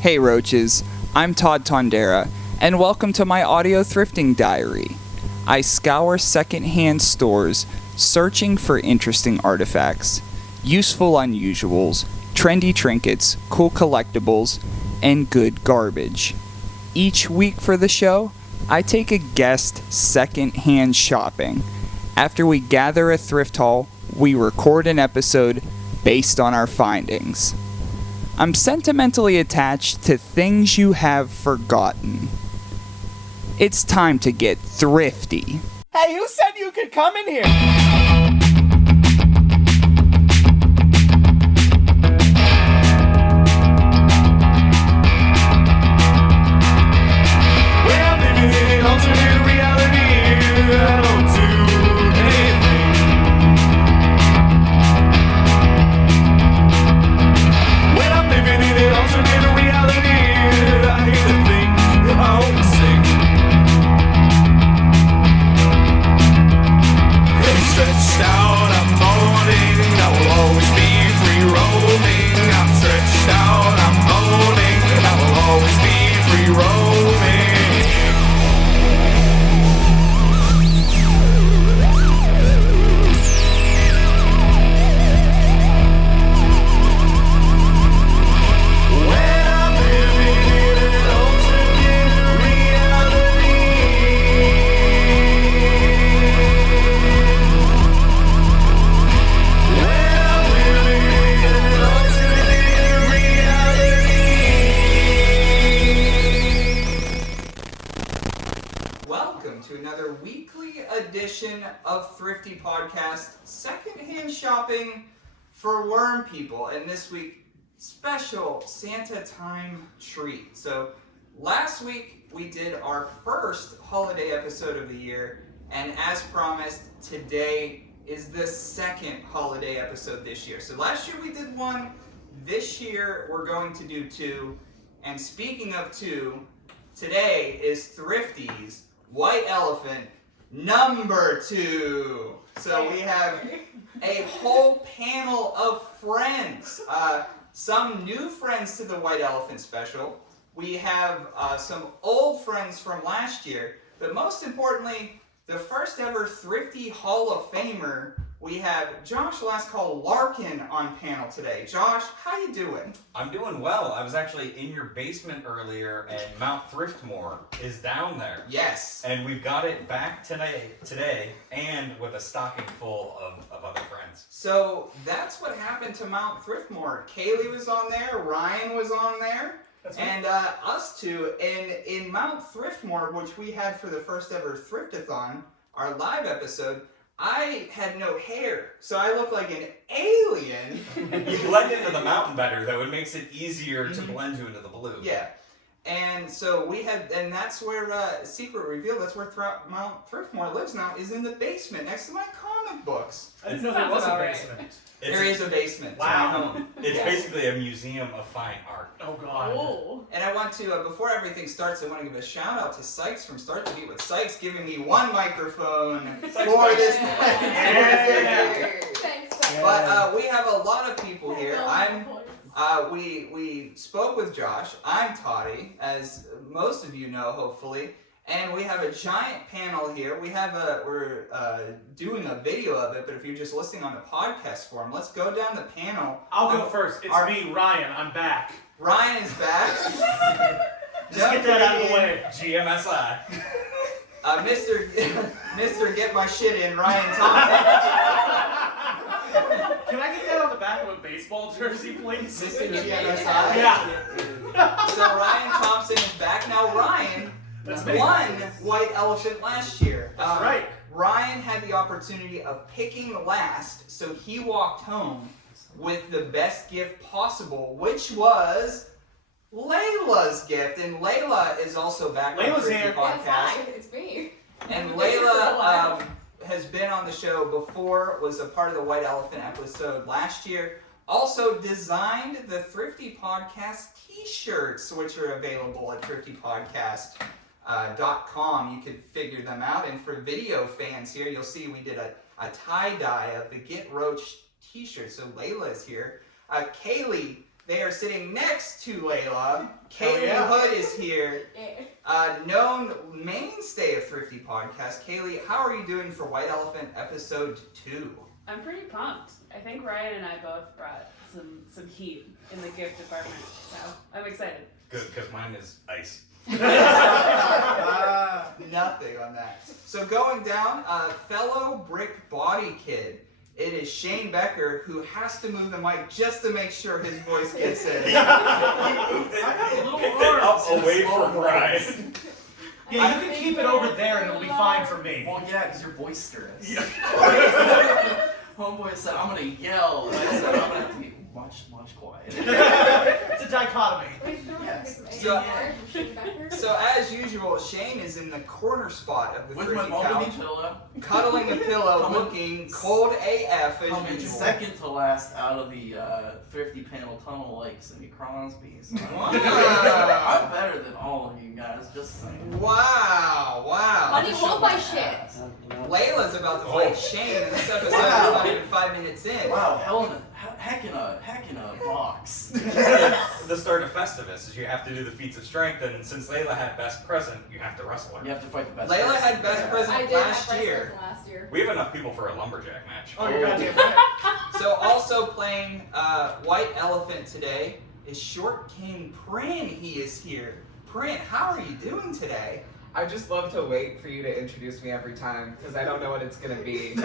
Hey Roaches, I'm Todd Tondera, and welcome to my audio thrifting diary. I scour secondhand stores, searching for interesting artifacts, useful unusuals, trendy trinkets, cool collectibles, and good garbage. Each week for the show, I take a guest secondhand shopping. After we gather a thrift haul, we record an episode based on our findings. I'm sentimentally attached to things you have forgotten. It's time to get thrifty. Hey, who said you could come in here? Of Thrifty Podcast, secondhand shopping for worm people, and this week, special Santa time treat. So last week we did our first holiday episode of the year, and as promised, today is the second holiday episode this year. So last year we did one, this year we're going to do two, and speaking of two, today is Thrifty's White Elephant number 2. So we have a whole panel of friends. Some new friends to the White Elephant special. We have some old friends from last year. But most importantly, the first ever Thrifty Hall of Famer. We have Josh Last Call Larkin on panel today. Josh, how you doing? I'm doing well. I was actually in your basement earlier, and Mount Thriftmore is down there. Yes. And we've got it back today, and with a stocking full of other friends. So that's what happened to Mount Thriftmore. Kaylee was on there, Ryan was on there, and us two. And in Mount Thriftmore, which we had for the first ever Thriftathon, our live episode, I had no hair, so I looked like an alien. You blend into the mountain better, though. It makes it easier to blend you into the blue. Yeah. And so we had, and that's where, secret reveal, that's where Mount Thriftmore lives now, is in the basement next to my comic books. I didn't know there was a basement. There is a basement. Wow. It's basically a museum of fine art. Oh, God. Ooh. And I want to, before everything starts, I want to give a shout out to Sykes from Start to Beat with Sykes, giving me one microphone for this. Thanks. But we have a lot of people here. We spoke with Josh. I'm Toddy, as most of you know, hopefully. And we have a giant panel here. We're doing a video of it, but if you're just listening on the podcast form, let's go down the panel. I'll go first. It's me, Ryan. I'm back. Ryan is back. Just get that out of the way. GMSI. Mr. Get My Shit In, Ryan Thompson. Can I get that on the back of a baseball jersey, please? Mr. GMSI. Yeah. So Ryan Thompson is back. Now Ryan won White Elephant last year. That's right. Ryan had the opportunity of picking last, so he walked home with the best gift possible, which was Layla's gift. And Layla is also back on the Thrifty Podcast. Hi, it's me. And Layla has been on the show before, was a part of the White Elephant episode last year. Also designed the Thrifty Podcast t-shirts, which are available at thriftypodcast.com. You could figure them out. And for video fans here, you'll see we did a tie-dye of the Get Roach t-shirt. So Layla is here. Kaylee They are sitting next to Layla. Kaylee Hood is here, known mainstay of Thrifty Podcast. Kaylee, how are you doing for White Elephant episode 2? I'm pretty pumped. I think Ryan and I both brought some heat in the gift department, so I'm excited. Good, because mine is ice. Nothing on that. So going down, fellow brick body kid. It is Shane Becker, who has to move the mic just to make sure his voice gets in. He moved it, picked it up away from Ryan. Yeah, you can keep it over there and it'll be fine for me. Well, yeah, because you're boisterous. Homeboy said, I'm going to yell. And I said, I'm going to have to be much quiet. It's a dichotomy. Yes. So as usual, Shane is in the corner spot of the With Thrifty my couch, mom pillow. cuddling a pillow, Coming- looking cold AF as Coming usual. second to last out of the Thrifty panel tunnel like Cindy Crosby. So Wow. I'm better than all of you guys, just saying. Wow. Honey, hold my shit. Layla's about to fight Shane, and this episode is not even 5 minutes in. Wow, heck in a box. The start of Festivus is you have to do the feats of strength, and since Layla had best present, you have to wrestle her. You have to fight the best. Layla person. had best Yeah. present I did last have year. last year. We have enough people for a lumberjack match. Oh, you're goddamn right. So also playing White Elephant today is Short King Prin. He is here. Prin, how are you doing today? I just love to wait for you to introduce me every time because I don't know what it's gonna be. And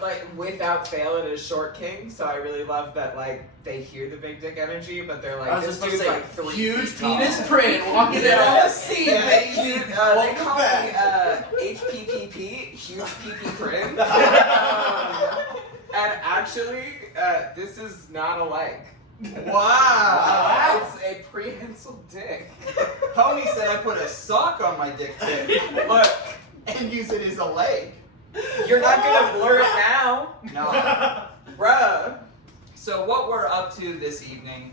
like without fail, it is Short King, so I really love that they hear the big dick energy, but they're I like, was this just dude's about to say, like 3 huge feet tall. penis print walking in Yeah. on the scene, Yeah, baby. they Welcome call back. me HPPP, huge PP print. And actually, this is not a like. Wow. It's a prehensile dick. Pony said I put a sock on my dick pic Look, and use it as a leg. you're not gonna blur it now, No. bruh. So what we're up to this evening,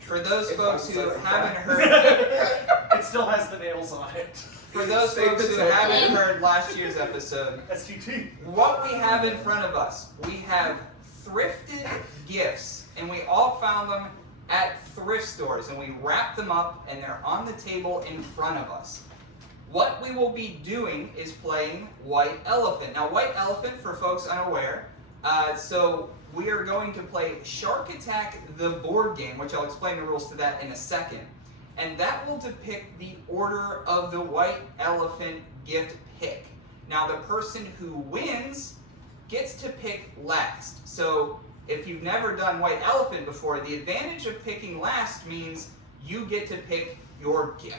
for those If folks I'm who so haven't fat. heard, It still has the nails on it. for those Save folks the who token. haven't heard last year's episode, STT. what we have in front of us, we have thrifted gifts, and we all found them at thrift stores, and we wrapped them up, and they're on the table in front of us. What we will be doing is playing White Elephant. Now, White Elephant, for folks unaware, so we are going to play Shark Attack, the board game, which I'll explain the rules to that in a second. And that will depict the order of the White Elephant gift pick. Now, the person who wins gets to pick last. So if you've never done White Elephant before, the advantage of picking last means you get to pick your gift.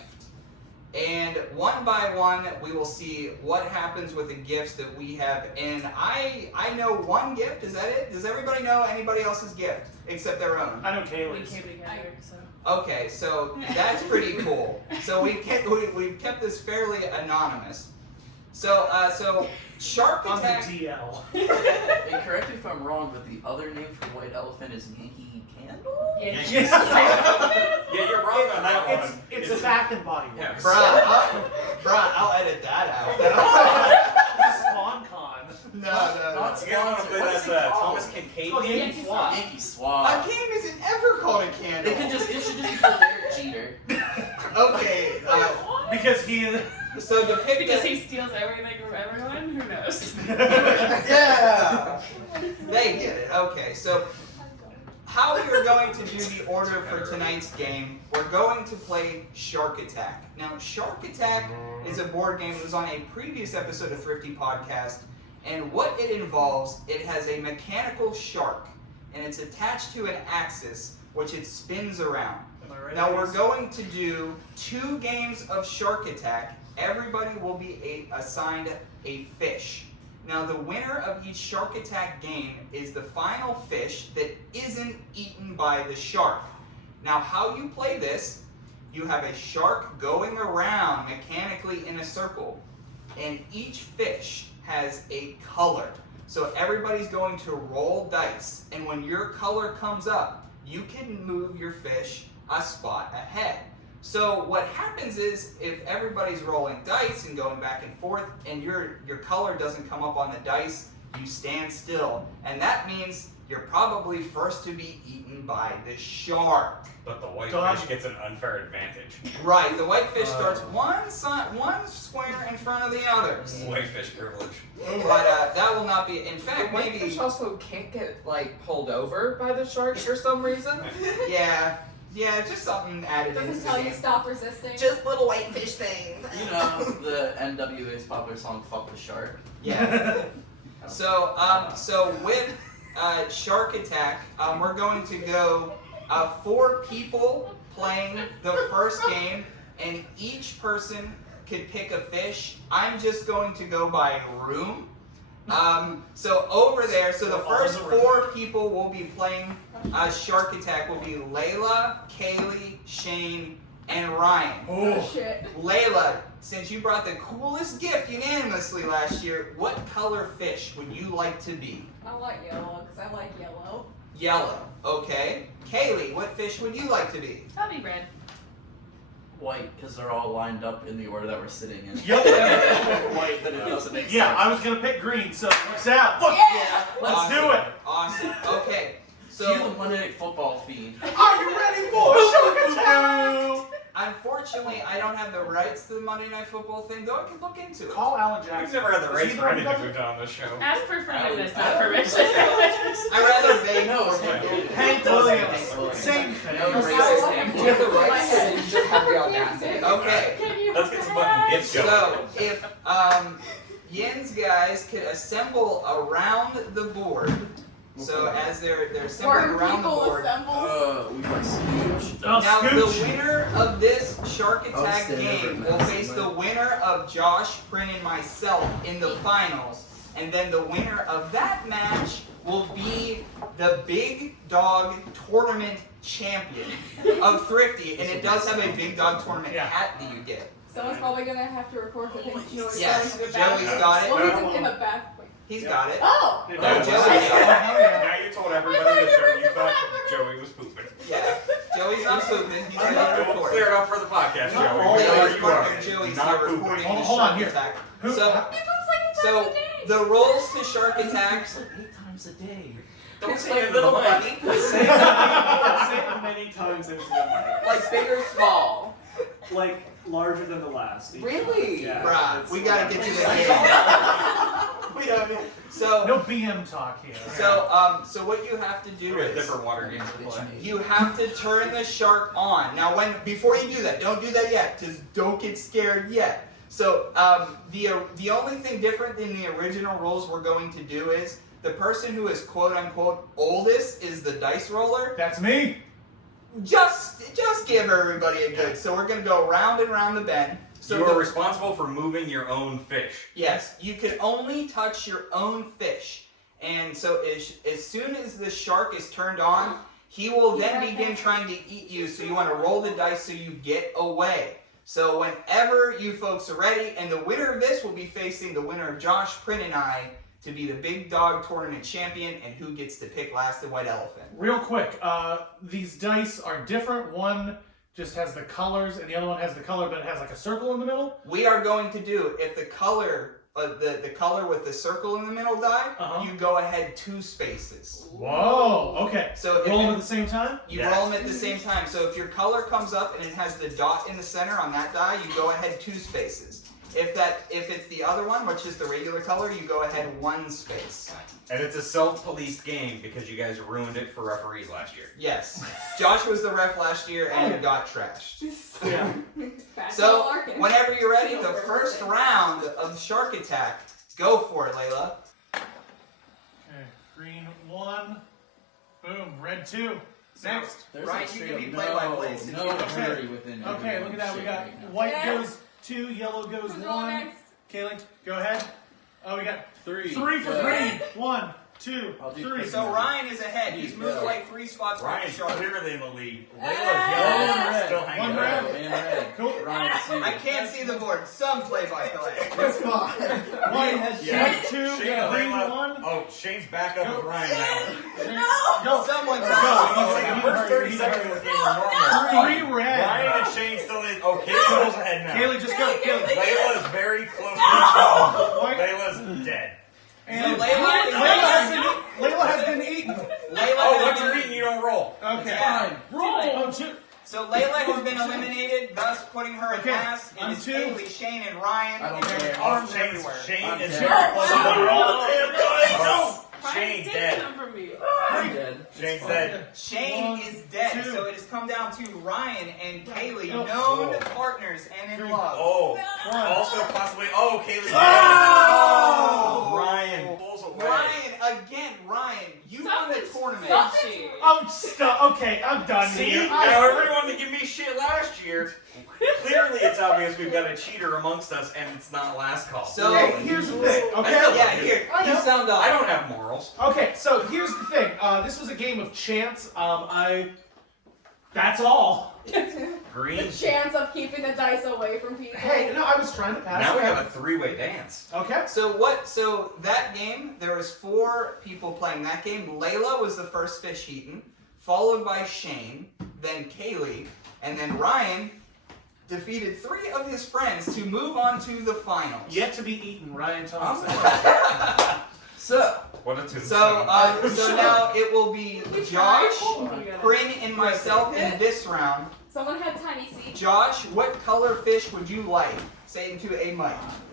And one by one, we will see what happens with the gifts that we have. And I know one gift. Is that it? Does everybody know anybody else's gift except their own? I know We Kaylee's. came together, so. Okay, so that's pretty cool. So we've kept this fairly anonymous. So Shark On the Attack. DL. Hey, correct me if I'm wrong, but the other name for White Elephant is Yankee Candle? Yeah. Yeah, you're wrong on that one. It's a back and body Yeah, works. I'll edit that out. Spawn Con. No. Not You guys want to play What's that it called? Thomas Kincaid Oh, game? Yankee Swap. Yankee A Swap. game isn't ever called a candle. It should just be called Derek Jeter. Okay, Because he. so depict Because it. he steals everything from everyone? Who knows? Yeah! They get it. Okay, so how we are going to do the order for tonight's game, we're going to play Shark Attack. Now, Shark Attack is a board game that was on a previous episode of Thrifty Podcast, and what it involves, it has a mechanical shark, and it's attached to an axis, which it spins around. Am I right? Now we're going to do 2 games of Shark Attack. Everybody will be assigned a fish. Now the winner of each Shark Attack game is the final fish that isn't eaten by the shark. Now how you play this, you have a shark going around mechanically in a circle, and each fish has a color. So everybody's going to roll dice, and when your color comes up, you can move your fish a spot ahead. So what happens is, if everybody's rolling dice and going back and forth, and your color doesn't come up on the dice, you stand still. And that means you're probably first to be eaten by the shark. But the white Dog. fish gets an unfair advantage. Right, the whitefish starts one square in front of the others. Whitefish privilege. But that will not be. In fact, maybe. Whitefish also can't get pulled over by the shark for some reason. Yeah, just something added into Doesn't the tell you game. stop resisting. Just little whitefish things. You know the NWA's popular song "Fuck the Shark." Yeah. So with Shark Attack, we're going to go 4 people playing the first game, and each person can pick a fish. I'm just going to go by room. So over there, so the first 4 people will be playing Shark Attack will be Layla, Kaylee, Shane, and Ryan. Oh shit. Layla, since you brought the coolest gift unanimously last year, what color fish would you like to be? I like yellow because I like yellow. Yellow. Okay. Kaylee, what fish would you like to be? I'll be red. White, because they're all lined up in the order that we're sitting in. Yup. White, then it doesn't make sense. Yeah, I was gonna pick green, so works out. Fuck Yeah. Let's Awesome. do it. Awesome. Okay. Cue So the Monday Night Football feed. Are you ready for Shark Attack? unfortunately, I don't have the rights to the Monday Night Football thing, though I could look into it. Call Alan We've Jackson. never had the Is rights he for anything the one we've done on this show. Ask for forgiveness, not I- permission. I rather beg No, for it's not forgiveness. good. Hank Williams. Same thing. No, You racist have the rights to it, you just have the audacity. Okay. Can you Let's get some fucking gifts going. So if Yin's guys could assemble around the board. So as they're assembling Worm around the people board. assemble. We got Scooch. Oh, Now the Scooch. winner of this Shark Attack stand over game it, will man. face the winner of Josh, Prin, and myself in the finals. And then the winner of that match will be the Big Dog Tournament champion of Thrifty. And it does have a Big Dog Tournament Yeah. hat that you get. Someone's probably gonna have to record with him. Yes, Joey's got it. Well, he's in the back. He's got it. Oh! No, No, Joey's got it. Now you told everybody that you thought Joey was pooping. Yeah. Joey's not pooping. He's ready to We'll record. clear it up for the podcast, Not Joey. all Wherever Joey's you are, partner Joey's not here pooping. recording Hold- the hold on, Shark here. Attack. Who- So, He poops like so 8 times a day. the rules to Shark Attack. 8 times a day. Don't say Like it in little the mic. bunny. Say it many times into the mic. Like big or small. Like larger than the last. Really? Yeah. Bruh, we gotta get to the game. We don't. So, No BM talk here. so what you have to do We got is different water games to play. you have to turn the shark on. Now, before you do that, don't do that yet. Just don't get scared yet. So, the only thing different than the original rules we're going to do is the person who is quote unquote oldest is the dice roller. That's me. Just give everybody a good. So we're gonna go round and round the bend. So You the- are responsible for moving your own fish. Yes, you can only touch your own fish. And so as soon as the shark is turned on, he will then begin trying to eat you. So you want to roll the dice so you get away. So whenever you folks are ready, and the winner of this will be facing the winner of Josh, Prin, and I to be the Big Dog Tournament champion, and who gets to pick last the White Elephant. Real quick, these dice are different. One just has the colors, and the other one has the color, but it has like a circle in the middle. We are going to do, if the color, the color with the circle in the middle die, Uh-huh. you go ahead 2 spaces. Whoa. Okay. So if Roll them it- at the same time. You Yes. roll them at the same time. So if your color comes up and it has the dot in the center on that die, you go ahead 2 spaces. If it's the other one, which is the regular color, you go ahead 1 space. And it's a self-policed game because you guys ruined it for referees last year. Yes. Josh was the ref last year and got trashed. Yeah. Back to So Larkin. whenever you're ready, the first round of Shark Attack, go for it, Layla. Okay. Green 1. Boom. Red 2. Next. There's Right, a you straight can up be play-by-play since No you- hurry within. Okay. Look at that. We got right now. white Yeah. goes 2, yellow goes Who's going 1. next? Kaylee, go ahead. Oh, we got 3. 3 for Good. green. 1, 2, I'll do 3. quick. So Ryan is ahead. He's He's moved good. like 3 spots from the Ryan's shark. clearly in the lead. Hey! Layla's yellow One and red. still hanging One around. red. Man red. Cool. Ryan, see you. I can't see the board. Some play-by-play. That's fine. White has Yeah. white 2, Shane and green Layla- 1. Oh, Shane's back up with Ryan now. Go. Someone's Go. Oh, You the need first to 30 hurry. seconds of this game were normal. 3 red. Ryan and Shane still in. Oh, Kayla's ahead now. Kaylee, just go. Kaylee. Layla is very close to the White. Layla's dead. And So Layla is- Layla has been eaten. eliminated, thus putting her Okay, in last. It I'm is 2. Kaylee, Shane, and Ryan. I don't And there's care. arms Shane's- everywhere. Shane I'm is dead. very close to the roll. Shane's Shane's dead. Come from me. I'm dead. Shane's It's dead. Shane 1, is dead, 2. so it has come down to Ryan and Kaylee, Nope. known partners and in love. Oh, 1. also possibly. Oh, Kaylee. Oh! Ryan pulls away. Ryan, again, Ryan, you won the tournament. Something. I'm stuck. Okay, I'm done See, here. now everyone to give me shit last year. Clearly, it's obvious we've got a cheater amongst us, and it's not last call. So Okay, here's the thing. I Okay. still- yeah, here, you sound I off. don't have morals. Okay, so here's the thing. This was a game of chance. That's all. Green. The chance of keeping the dice away from people. Hey, no, I was trying to pass. Now we it. have a three-way dance. Okay. So that game, there was 4 people playing that game. Layla was the first fish eaten, followed by Shane, then Kaylee, and then Ryan defeated 3 of his friends to move on to the finals. Yet to be eaten, Ryan Thompson. So, What a two. so now it will be Josh, Oh my God. Bryn, and myself in this round. Someone had tiny seeds. Josh, what color fish would you like? Say into a mic.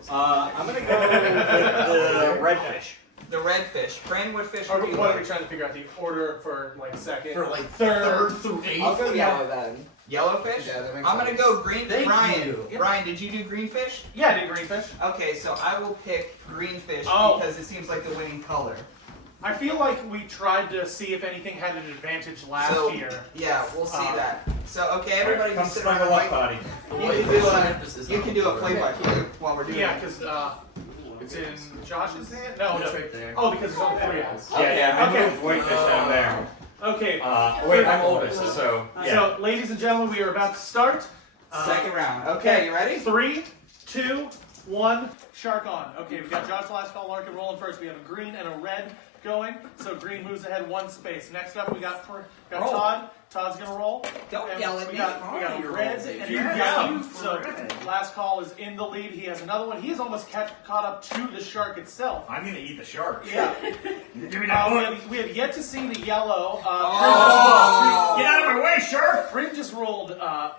I'm gonna go with the redfish. The red fish. Bryn, what fish Or would you what are we like? trying to figure out the order for like second, For, like, third through 8th? I'll go yellow then. Yellow fish? Yeah, that makes I'm gonna sense. go green. Thank Ryan, you. Ryan, did you do green fish? Yeah, I did green fish. Okay, so I will pick green fish Oh. because it seems like the winning color. I feel like we tried to see if anything had an advantage last So, year. Yeah, we'll see that. So, okay, everybody Come can sit around the snuggle up, mic. buddy. You can do a play-by-play while we're doing Yeah, it. because it's in Josh's hand. No, It's no. right there. Oh, because there's only 3 of us. Yeah, I Okay. moved whitefish down there. Okay. Wait, I'm oldest, so yeah. So, ladies and gentlemen, we are about to start. Second round. Okay, you ready? 3, 2, 1. Shark on. Okay, we got Josh last call, Larkin rolling first. We have a green and a red going. So green moves ahead 1 space. Next up, we got Roll. Todd. Todd's gonna roll. Don't And yell at we me. got a You're red rolling, and a Xavier. yellow. Yeah. So last call is in the lead. He has another one. He has almost caught up to the shark itself. I'm gonna eat the shark. Yeah. Give me that book. we have yet to see the yellow. Oh. Get out of my way, shark! Bryn just rolled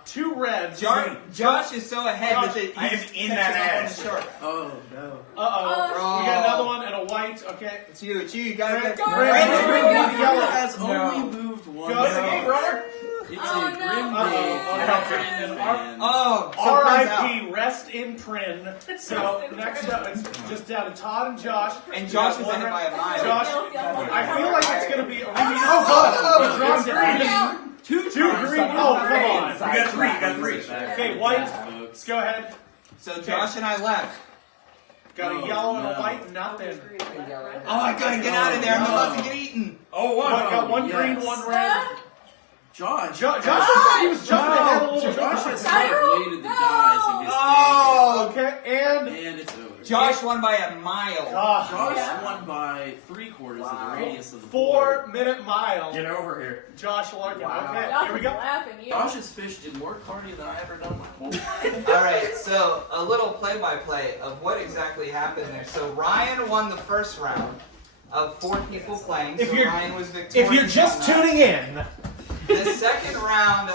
2 reds. Josh is so ahead Josh, that I am in that ass. Oh no. Uh-oh. We got another one and a white. Okay. It's you. You gotta Bryn, get. Bryn, Bryn, Bryn, Bryn, Bryn, yellow. has No. only moved one. Go again, brother. It's Oh, a no. grim Uh-oh. day. Okay. And Oh, so Bryn's out. R.I.P. Rest in Prin. So next up, it's just down to Todd and Josh. And We Josh got is one ahead by red. a mile. Josh, Yellow. I feel like it's gonna be a repeat. Oh God! Josh green. Two green. Oh, come on. You got 3, you got 3. Okay, white. Let's go ahead. So Josh and I left. Got a Oh, yellow and a no. white. Nothing. Oh, I gotta get out of there. I'm about to get eaten. Oh, Got one yes. green, one red. Josh. Josh, he was jumping ahead a little Josh bit. has calculated the dice in his Oh, Okay, and thinking, and it's over. Josh won by a mile. Josh, Josh won by 3/4 of the radius of the 4-minute mile. Get over here. Josh Larkin. Wow. Okay, Josh here we is go. laughing. You. Josh's fish did more cardio than I ever done my whole life. All right, so a little play-by-play of what exactly happened there. So Ryan won the first round of 4 people playing. If so you're- Ryan was victorious. If you're just on that. tuning in, The second round,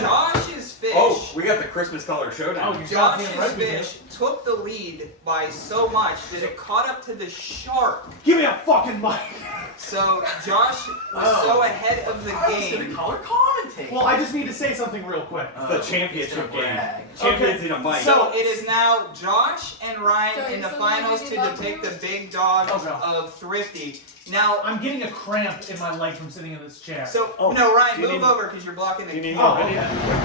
Josh's fish. Oh, we got the Christmas color showdown. you got Josh's him right fish took the lead by so much that it caught up to the shark. give me a fucking mic. So Josh was so ahead of the I was gonna game. color commentate. Well, I just need to say something real quick. The championship game. brag. Champions in a mic. So it is now Josh and Ryan So in the you finals still to want to depict do the big dog Oh, God. of Thrifty. Now, I'm getting a cramp in my leg from sitting in this chair. so Oh, no, Ryan, do you move need- over because you're blocking the do you need camera. Oh, video?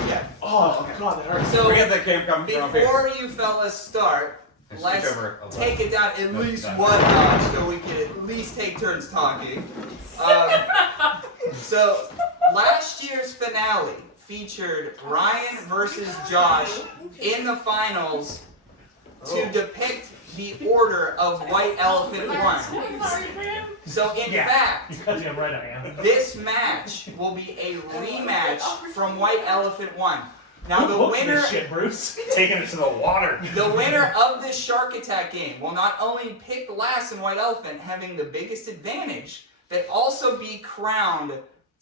Yeah. Oh, God, that hurts. So we got that cam coming from up here. before you fellas start, Switch let's over a little. take it down at No, least no. 1 notch so we can at least take turns talking. So last year's finale featured Ryan versus Josh in the finals to depict the order of White Elephant 1. Sorry, man. So in Yeah. fact, You're goddamn right I am. this match will be a rematch from White Elephant 1. Now the Who booked winner this shit, Bruce? Taking it to the water. The winner of this Shark Attack game will not only pick last in White Elephant, having the biggest advantage, but also be crowned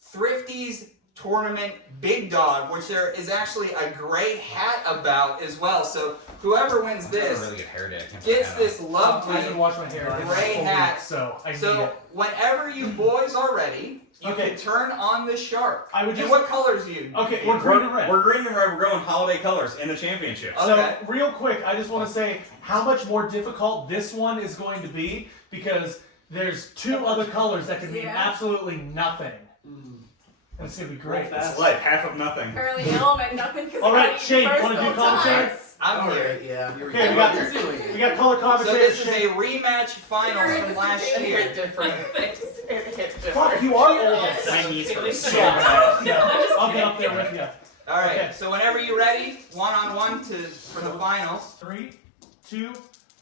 Thrifty's Tournament Big Dog, which there is actually a gray hat about as well. So whoever wins I have a this really good hair day. I can't put gets that on. this lovely I can wash my hair. It's gray full hat. week, so I need So it. whenever you boys are ready, you Okay. can turn on the shark. I would And just. what colors are you? Okay, we're green and red. We're green and red. We're going holiday colors in the championship. Okay. So, real quick, I just want to say how much more difficult this one is going to be because there's two other colors that can mean Yeah. absolutely nothing. And it's going to be great. It's like half of nothing. Apparently, Elm meant nothing because All right, Shane, wanna do commentary? I'm here. Yeah. Okay, we got color So commentary. this is a rematch finals from last It year. hit different. It hit different. Fuck, you are old. My knees hurt so Yeah. bad. Yeah, I'll get up there with you. All right. Okay. So whenever you're ready, one-on-one for the finals. 3, 2,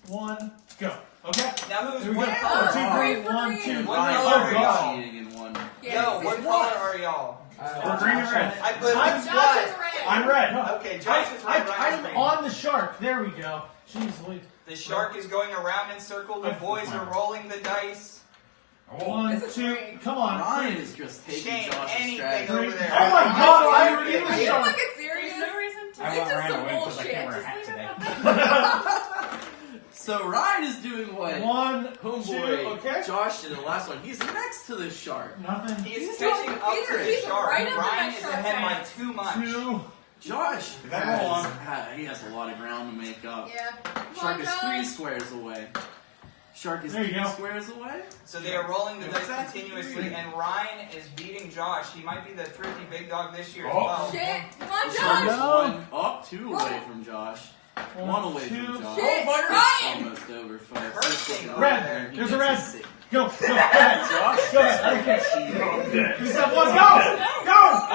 1, go. Okay. Now who's Here we what go. color? 1, 2, 3, Green. 1, 2, What Ryan, color are you're y'all? cheating in one. Yo, what color are y'all? We're green and red. I put I'm Josh what? is red. I'm red. Okay, Josh is red, Ryan's I'm green. on the shark. There we go. Jeez, wait. The shark is going around in circle. The boys are rolling the dice. 1, This is 2, green. come on. Ryan is just taking Shane, Josh's anything strategy. over there. Oh my god, I already in the Are you shark. fucking There's serious? no reason to. I It's want just Ryan to some win because I bullshit. can't wear a Just hat leave today. So Ryan is doing what 1, 2, homeboy okay. Josh did the last one. He's next to the shark. Nothing. He's He's catching going- up he's- to the he's shark. right up to Ryan that is shark's ahead by ass. too much. 2. Josh That go on. he has a lot of ground to make up. Yeah. Shark is Come 3 on, squares away. Shark is There you 3 go. squares away. So they are rolling the dice Exactly. continuously, and Ryan is beating Josh. He might be the Thrifty Big Dog this year as Oh. well. Shit. Come on, Shark is Josh. No. 2 away from Josh. 1 away 2. from Josh. Shit. It's Ryan. almost over, folks. Bursting over Red. there. He There's a gets red. 6. Go, go, go ahead. Josh. Go ahead. I don't care. I'm dead. You said 1, go! Go!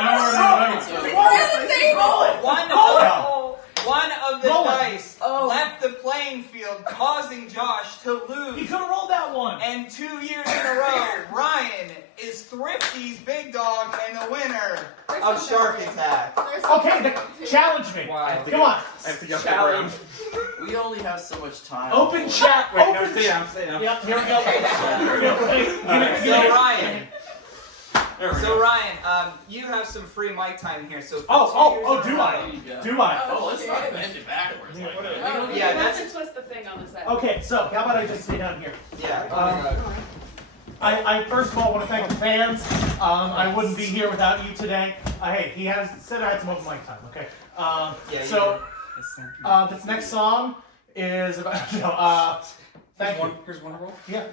We're the same goal. One of the Roll it. dice left the playing field, causing Josh to He lose. could have rolled that one. And 2 years in a row, Ryan is Thrifty's Big Dog and the winner of Shark Attack. Okay, then challenge me. Wow. Come on. I have to get Challenge. We only have so much time. Open for- chat. Wait, no, Open stay down, stay down. Yep, here we go. Here we go. Wait, give it, give So it. Ryan, There we so go. Ryan, you have some free mic time here. So for 2 Oh, years oh, in a do row- I? There you go. Do I? Oh, let's not shit. bend it backwards like Yeah, that. Oh, Yeah, You that's have to twist the thing on the side. Okay, so how about I just stay down here? yeah. Oh my God. I first of all want to thank the fans. I wouldn't be here without you today. Hey, he has said I had some open mic time. Okay. Yeah, So this next song is about thank you. Here's one roll. Yeah.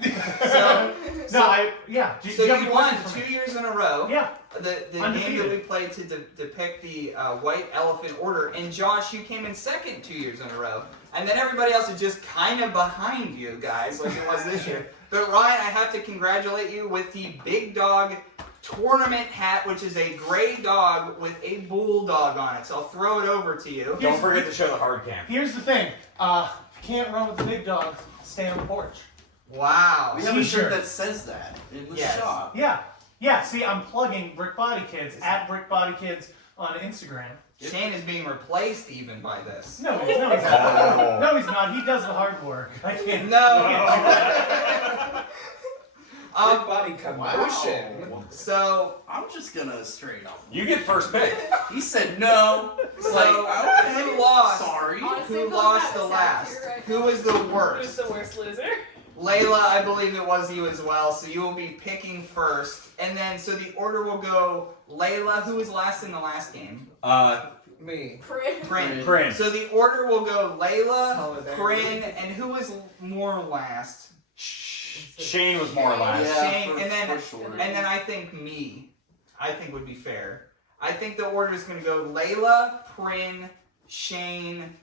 So, Do so you have you any won questions for 2 me? years in a row. Yeah. The game Undefeated. that we played to depict the white elephant order, and Josh, you came in second 2 years in a row, and then everybody else is just kind of behind you guys, like it was this year. But Ryan, I have to congratulate you with the Big Dog tournament hat, which is a gray dog with a bulldog on it. So I'll throw it over to you. Don't forget to show the hard cam. Here's the thing. If you can't run with the big dog, stay on the porch. Wow. We have a T-shirt. shirt that says that in the Yes. shop. Yeah. Yeah, see, I'm plugging Brick Body Kids at Brick Body Kids on Instagram. Shane is being replaced even by this. No, he's not. Oh. No, he's not. He does the hard work. I can't. No. Big body commotion. Wow. So I'm just gonna straight up. You get first pick. He said no. It's So, like, okay, who lost? Sorry. Honestly, who I feel lost like the that's last? accurate right Who now. was the Who's worst? the worst loser? Layla, I believe it was you as well, so you will be picking first. And then, so the order will go Layla, who was last in the last game? Me. Prin. Prin. Prin. So the order will go Layla, Solidarity. Prin, and who was more last? Shane was more last. Yeah, Shane, for- and then- for sure. And then I think me. I think would be fair. I think the order is going to go Layla, Prin, Shane,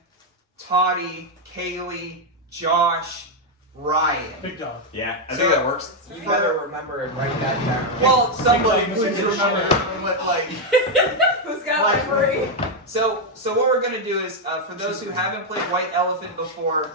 Toddy, Kaylee, Josh, Ryan. Big dog. Yeah, I So- think that works. You better remember and write that down. Well, somebody Big please dog. remember what, like. Who's got Like- memory? So what we're gonna do is, for those who haven't played White Elephant before,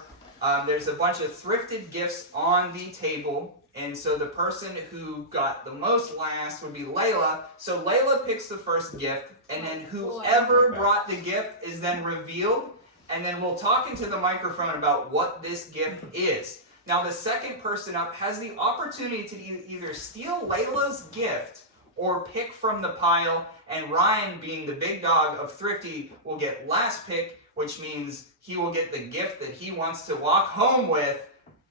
there's a bunch of thrifted gifts on the table, and so the person who got the most last would be Layla. So Layla picks the first gift, and then whoever brought the gift is then revealed, and then we'll talk into the microphone about what this gift is. Now the second person up has the opportunity to either steal Layla's gift or pick from the pile. And Ryan, being the big dog of Thrifty, will get last pick, which means he will get the gift that he wants to walk home with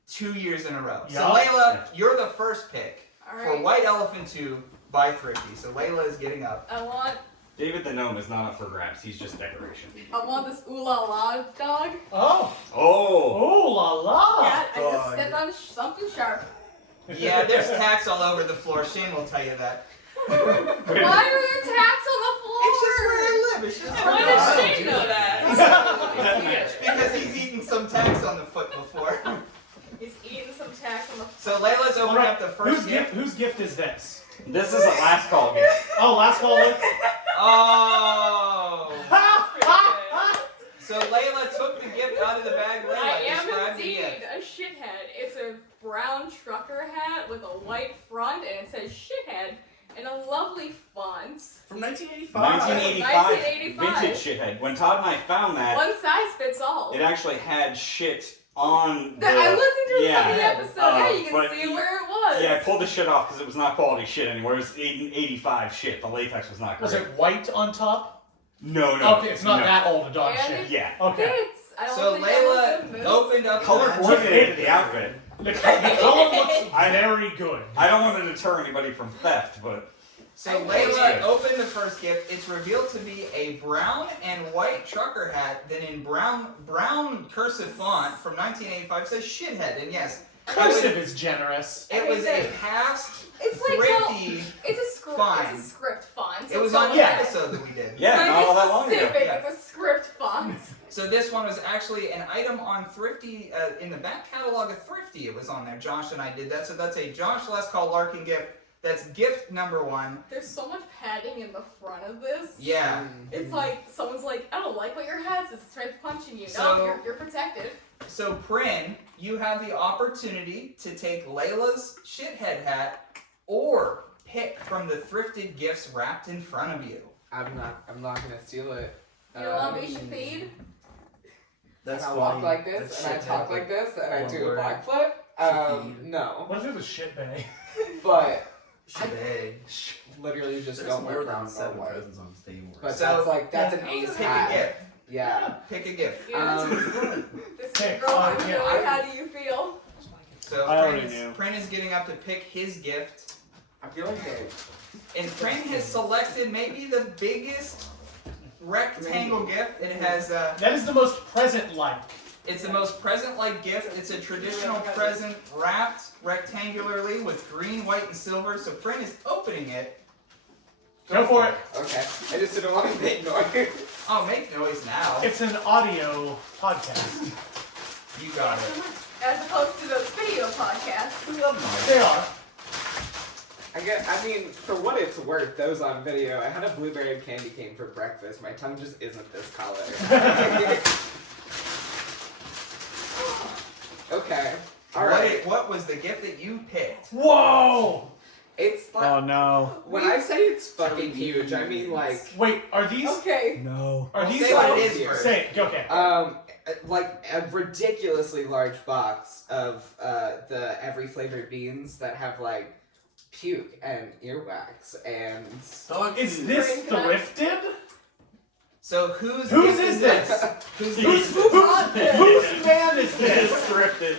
2 years in a row. So Yup. Layla, you're the first pick All for right. White Elephant 2 by Thrifty. So Layla is getting up. I want David the gnome is not up for grabs. He's just decoration. this ooh la la dog. Oh. Oh. Oh la la. Yeah, I just dog. stepped on something sharp. Yeah, there's tacks all over the floor. Shane will tell you that. Why are there tacks on the floor? It's just where I live. It's just Why where does I live. Shane know that? Because he's eaten some tacks on the foot before. He's eating some tacks on the So Layla's opening Alright, up the first gift. Whose gift is this? This is a last call gift. Oh, last call. Luke. Oh. Pretty good. So Layla took the gift out of the bag. Layla, I am describe the indeed gift. a shithead. It's a brown trucker hat with a white front and it says shithead in a lovely font. From 1985. 1985 1985. vintage shithead. When Todd and I found that, One size fits all. it actually had shit on the. I listened to yeah, some of the episode. Yeah, you can but see where it was. Yeah, I pulled the shit off because it was not quality shit anymore. It was 85 shit. The latex was not great. Was it white on top? No, no. Okay, it's not no. that old a dog And shit. Yeah. Okay. Fits. I don't So think I look Layla good. opened up Color the coordinated the outfit. The color looks very good. I don't want to deter anybody from theft, but So Layla opened the first gift. It's revealed to be a brown and white trucker hat. Then in brown cursive font from 1985 says shithead. And yes, Cursive is generous. it was a past It's like no, Thrifty. it's a script. Fine. It's a script font. It was It's on not the yeah. episode that we did. yeah, Like, not all that long ago. specific. Yeah. It's a script font. So this one was actually an item on Thrifty, in the back catalog of Thrifty. It was on there. Josh and I did that. So that's a Josh Last Call Larkin gift. That's gift number 1. There's so much padding in the front of this. Yeah. It's like someone's like, I don't like what your hat says. It's trying to punching you. So- No, you're protected. So Prin, you have the opportunity to take Layla's shithead hat or pick from the thrifted gifts wrapped in front of you. I'm not gonna steal it. You don't want me to feed? That's and I funny. walk like this, That's and I shit talk that, like this, and I one do a word. backflip. Feed. No. What if it was shit bay? But Shit. literally just There's don't more wear than brown 7 or white. presents on the table. But So- that's an ace Pick a hat. gift. Yeah. Pick a gift. This Hey, girl, yeah, Joey, how do you feel? So I already Prin is, knew. Prin is getting up to pick his gift. I feel like they. And Prin has selected maybe the biggest rectangle gift. It has That is the most present-like. it's the most present-like gift. It's a traditional present wrapped rectangularly with green, white, and silver. So Prin is opening it. Go for it. Okay. I just didn't want to make noise. Oh, make noise now. It's an audio podcast. You got it. As opposed to those video podcasts. They are. I mean, for what it's worth, those on video, I had a blueberry candy cane for breakfast. My tongue just isn't this color. Okay. Alright. What was the gift that you picked? Whoa! It's like, no. when I say it's fucking huge, I mean like, Wait, are these? Okay. No. Are Well, these? say what it like- is first. Say it. Okay. like a ridiculously large box of the every flavored beans that have like puke and earwax and Dog Is food. this Green thrifted? So whose Whose gift is this? Whose Whose brought this? whose man is This is this? thrifted.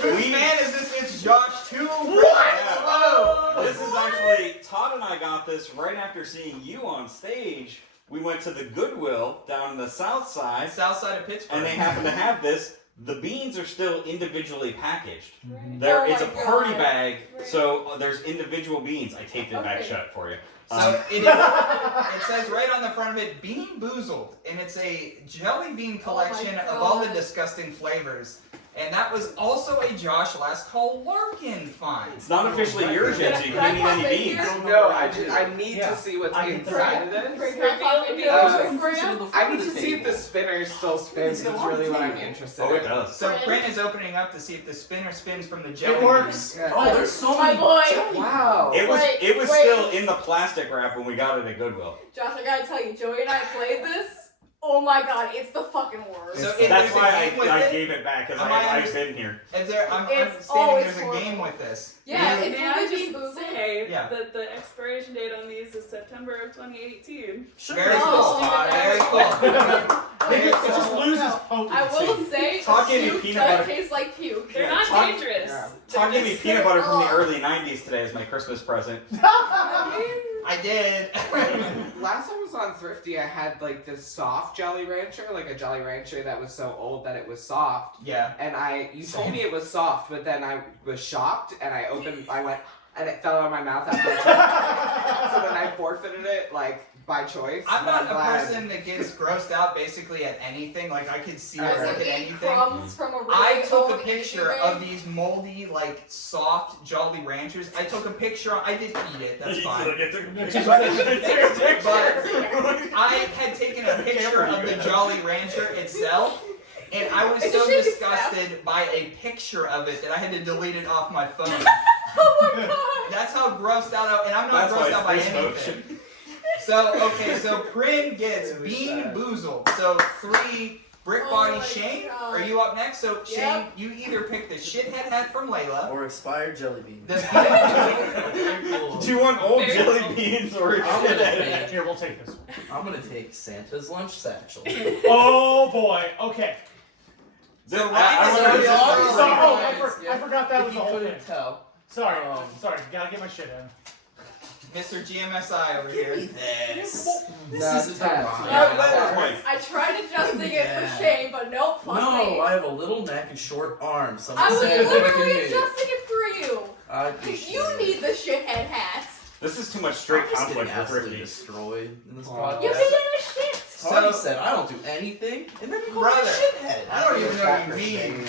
whose man is this? It's Josh too. Whoa! This is actually Todd and I got this right after seeing you on stage. We went to the Goodwill down in the south side, South side of Pittsburgh. and they happen to have this. The beans are still individually packaged. Oh It's a my party God. bag, so there's individual beans. I taped it back Okay. shut for you. So it says right on the front of it, Bean Boozled, and it's a jelly bean collection of all the God. disgusting flavors. And that was also a Josh Last Call Larkin find. It's not officially yours yet, so you Can I can't eat pop any in beans. here? no, I need Yeah. to see what's I get inside of Can this. I pop in here? I need to see if the spinner still spins. Is really what I'm interested Oh, it in. does. So Brent is opening up to see if the spinner spins from the jelly It works. beans. Oh, there's so My many. boy. Wow. It was Wait. still in the plastic wrap when we got it at Goodwill. Josh, I gotta tell you, Joey and I played this Oh my god, it's the fucking worst. So That's there's a why game with I it? gave it back, because Am I I've been here. If there, I'm It's understanding always there's a horrible. game with this. Yeah, May it's I literally just just say Yeah. that the expiration date on these is September of 2018. Very Oh, cool. Very cool. It just No. loses I potency. will say, Talk gave me puke peanut does butter. taste like puke. They're Yeah, not talk- dangerous. Todd gave me peanut butter from the early 90s today as my Christmas present. I did. Last time I was on Thrifty, I had like this soft Jolly Rancher, like a Jolly Rancher that was so old that it was soft. Yeah. And you told me it was soft, but then I was shocked and I went, and it fell out of my mouth after so then I forfeited it, like, by choice. I'm but not a glad. person that gets grossed out basically at anything. Like I could see or As look in at eat anything. crumbs from a really I took a old picture Easy of Ray. these moldy, like soft Jolly Ranchers. I took a picture. I did eat it. That's fine. But I had taken a picture of the Jolly Rancher itself, and I was It's so a shitty disgusted by a picture of it that I had to delete it off my phone. Oh my god! That's how grossed out I, and I'm not That's grossed why out by it's free anything. So, okay, so Prin gets Really Bean sad. Boozled. So 3, Brick Oh Body my Shane, God. are you up next? So Shane, Yep. you either pick the shithead hat from Layla, Or expired jelly beans. the Very cool. Do you want old Very jelly cool. beans or a I'm gonna shithead? take, Here, we'll take this one. I'm gonna take Santa's lunch satchel. Oh boy. Okay. So I Ryan wonder is if already this- on So, oh, the I forgot that If was the you whole thing. couldn't tell. Sorry. Um, Sorry. Gotta get my shit in. Mr. GMSI over here. this. No, This is it's bad. mine. Nope. I tried adjusting it Yeah. for Shane, but nope, fuck me. No, I have a little neck and short arms. Someone I was said literally it. adjusting it for you. I appreciate You it. need the shithead hat. This is too much straight I'm just conflict getting for absolutely Thrifty. destroyed in this Aw. podcast. You did a shit. Hardy So- said I don't do anything, and then you call me a Brother, shithead. I don't even know what you mean.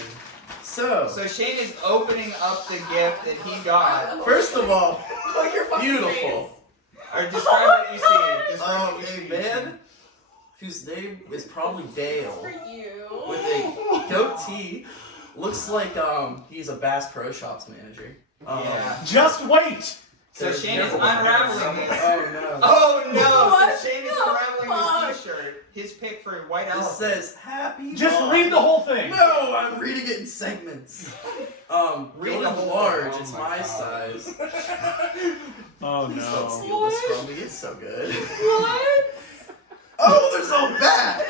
So, So Shane is opening up the gift that he got. first of all, Like your fucking beautiful. Or describe what you see. Describe what you A see. man whose name is probably Dale, For you. with a goatee, looks like he's a Bass Pro Shops manager. Yeah. Just wait. So Shane is unraveling this. Oh no. Oh no! What So Shane is the unraveling fuck? his t-shirt. His pick for White This Elephant. says happy. Just Mom." read the whole thing. No, I'm reading it in segments. Read Read the it whole large. thing. It's Oh my my God. size. Oh Please don't no. steal this from me. It's so good. What? Oh, there's no back.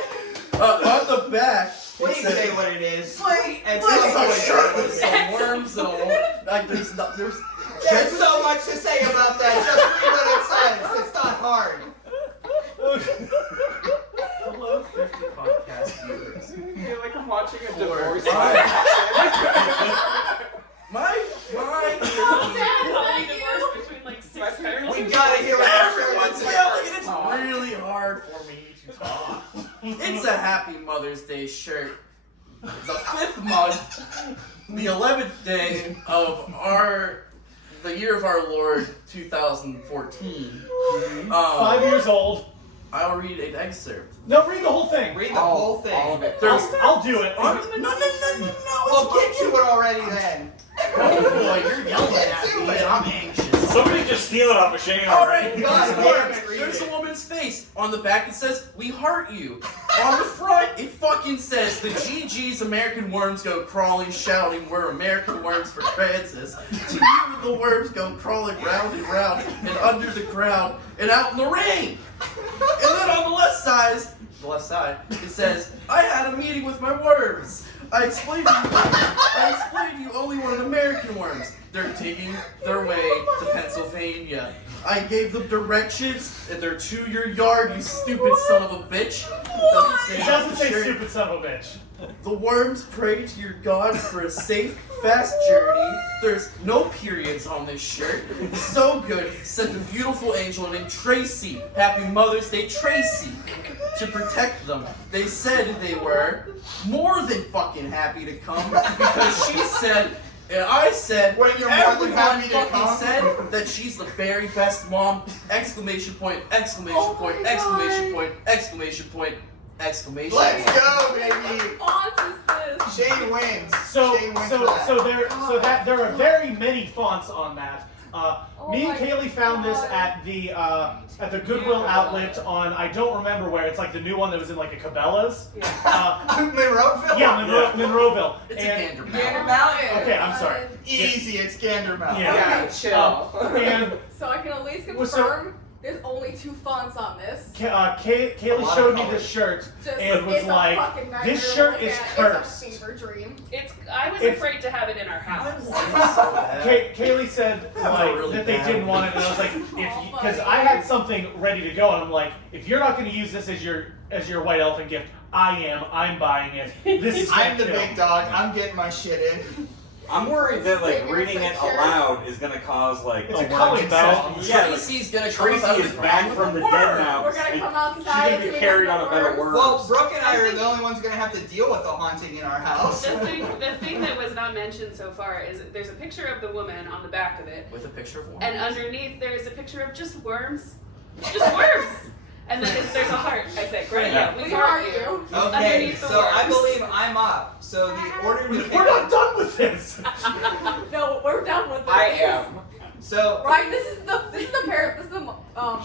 On the back, it Please say says. what it is. Wait, And it's some a point- shirt with some worms and like there's There's so much to say about that. Just read what it says. It's not hard. Hello, Thrifty podcast viewers. I feel like I'm watching a For divorce. my Probably divorced between like 6 parents. We gotta hear what everyone's everyone's yelling and it's really hard for me to talk. It's a happy Mother's Day shirt. It's the 5th month, the 11th day of the year of our Lord 2014. 5 years old. I'll read an excerpt. No, read the whole thing. Read the whole thing. All of it. There's I'll do it. no. Well, get to it already then. Oh boy, you're yelling at Get to me it. and I'm anxious. Somebody just steal it off of Shane. Alright, God there's damn words. it, read There's it. a woman's face. On the back it says, "We heart you." On the front, it fucking says, "The GG's American worms go crawling, shouting, we're American worms for Francis. To you the worms go crawling round and round and under the ground and out in the rain." And then on the left side, it says, "I had a meeting with my worms. I explained to you only wanted American worms. They're digging their way to Pennsylvania. I gave them directions, and they're to your yard, you stupid son of a bitch." It doesn't say Sure. stupid son of a bitch. The worms pray to your God for a safe, fast journey. There's no periods on this shirt. So good. Sent a beautiful angel named Tracy. Happy Mother's Day, Tracy. To protect them. They said they were more than fucking happy to come because she said, and I said, When you're more than everyone happy to fucking come. said that she's the very best mom! Exclamation point! Exclamation Oh point! my Exclamation God. point! Exclamation point! Exclamation Let's point! go, baby. Font is this? Shane wins. So Shane wins for that. there are very many fonts on that. Me and my Kaylee found this God. at the Goodwill outlet on, I don't remember where. It's like the new one that was in like a Cabela's. Monroeville? Yeah, Monroeville. It's And- a Gander Gander Mountain. Mountain. Okay, I'm sorry. Easy, it's Gander Mountain. Yeah. Yeah, chill. And So I can at least Well, so- confirm there's only 2 fonts on this. Kaylee lot showed of me colors. this shirt Just, and was it's like, a fucking nightmare this to shirt look is at. cursed. It's a fever dream. I was It's- afraid to have it in our house. Kaylee said like really that they bad. didn't want it, and I was like, Oh, because buddy. I had something ready to go, and I'm like, if you're not going to use this as your white elephant gift, I am. I'm buying it. This is. I'm the gonna kill. big dog. I'm getting my shit in. I'm worried that like Take your reading it picture. aloud is gonna cause like It's a worm culling infection. bell. Yeah, like, Tracy's gonna come up out Tracy of is the back ground from the with a dead worm. now. We're gonna and come she's outside gonna to be make carried up on a the bed of worms. worms. Well, Brooke and I are the only ones going to have to deal with the haunting in our house. The thing that was not mentioned so far is there's a picture of the woman on the back of it, With a picture of worms. and underneath there is a picture of just worms. Just worms! And then there's a heart, I think, right? Yeah. We heart you. Okay, Underneath the so I worms. believe I'm up. So the order to pick We're not done with this. No, we're done with this. I am. So Right, this is the pair. This is the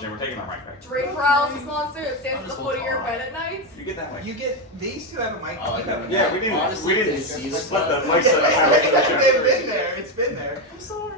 Shane, we're taking our mic back. Drake paralysis monster that stands at the foot of your bed at night. You get that mic. you get these two have a mic. Oh, you have a Yeah, mic. we didn't. Honestly, we didn't this is split the fun. mic set up halfway through the show. It's been there. It's been there. I'm sorry.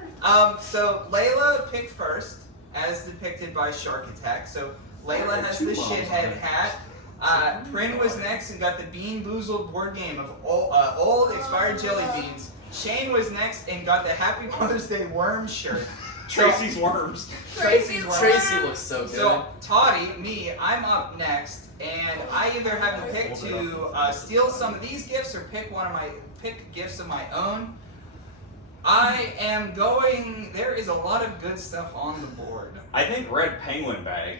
So Layla picked first, as depicted by Shark Attack. So Layla has the shithead hat. Prin was next and got the Bean Boozled board game of old expired jelly beans. Shane was next and got the Happy Mother's Day worm shirt. Tracy's worms. Tracy's worm. Tracy looks so good. So Toddy, me, I'm up next, and I either have to pick to steal some of these gifts or pick gifts of my own. I am going. There is a lot of good stuff on the board. I think red penguin bag.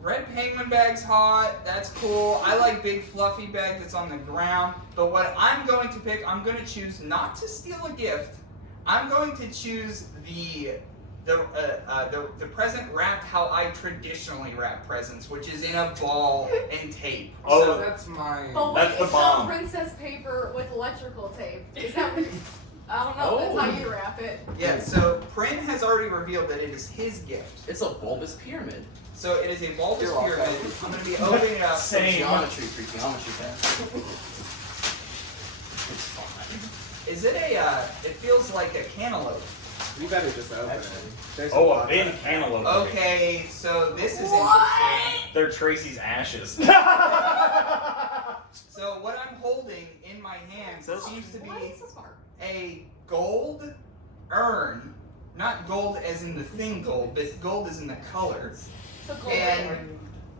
Red penguin bag's hot. That's cool. I like big fluffy bag that's on the ground. But what I'm going to pick, I'm going to choose not to steal a gift. I'm going to choose the present wrapped how I traditionally wrap presents, which is in a ball and tape. Oh, So- That's mine. But wait, That's the it's not bomb. princess paper with electrical tape. Is that? I don't know. If that's how you wrap it. yeah. So Prin has already revealed that it is his gift. It's a bulbous pyramid. So it is a bulbous You're welcome. pyramid. I'm going to be opening it up. Same. Geometry for geometry class. It's fine. Is it a? It feels like a cantaloupe. You better just open it. There's Oh, a lot bin of- cantaloupe. Okay, so this is interesting. They're Tracy's ashes. So what I'm holding in my hands seems to Why be is this hard? a gold urn. Not gold as in the thing gold, but gold as in the color. So gold.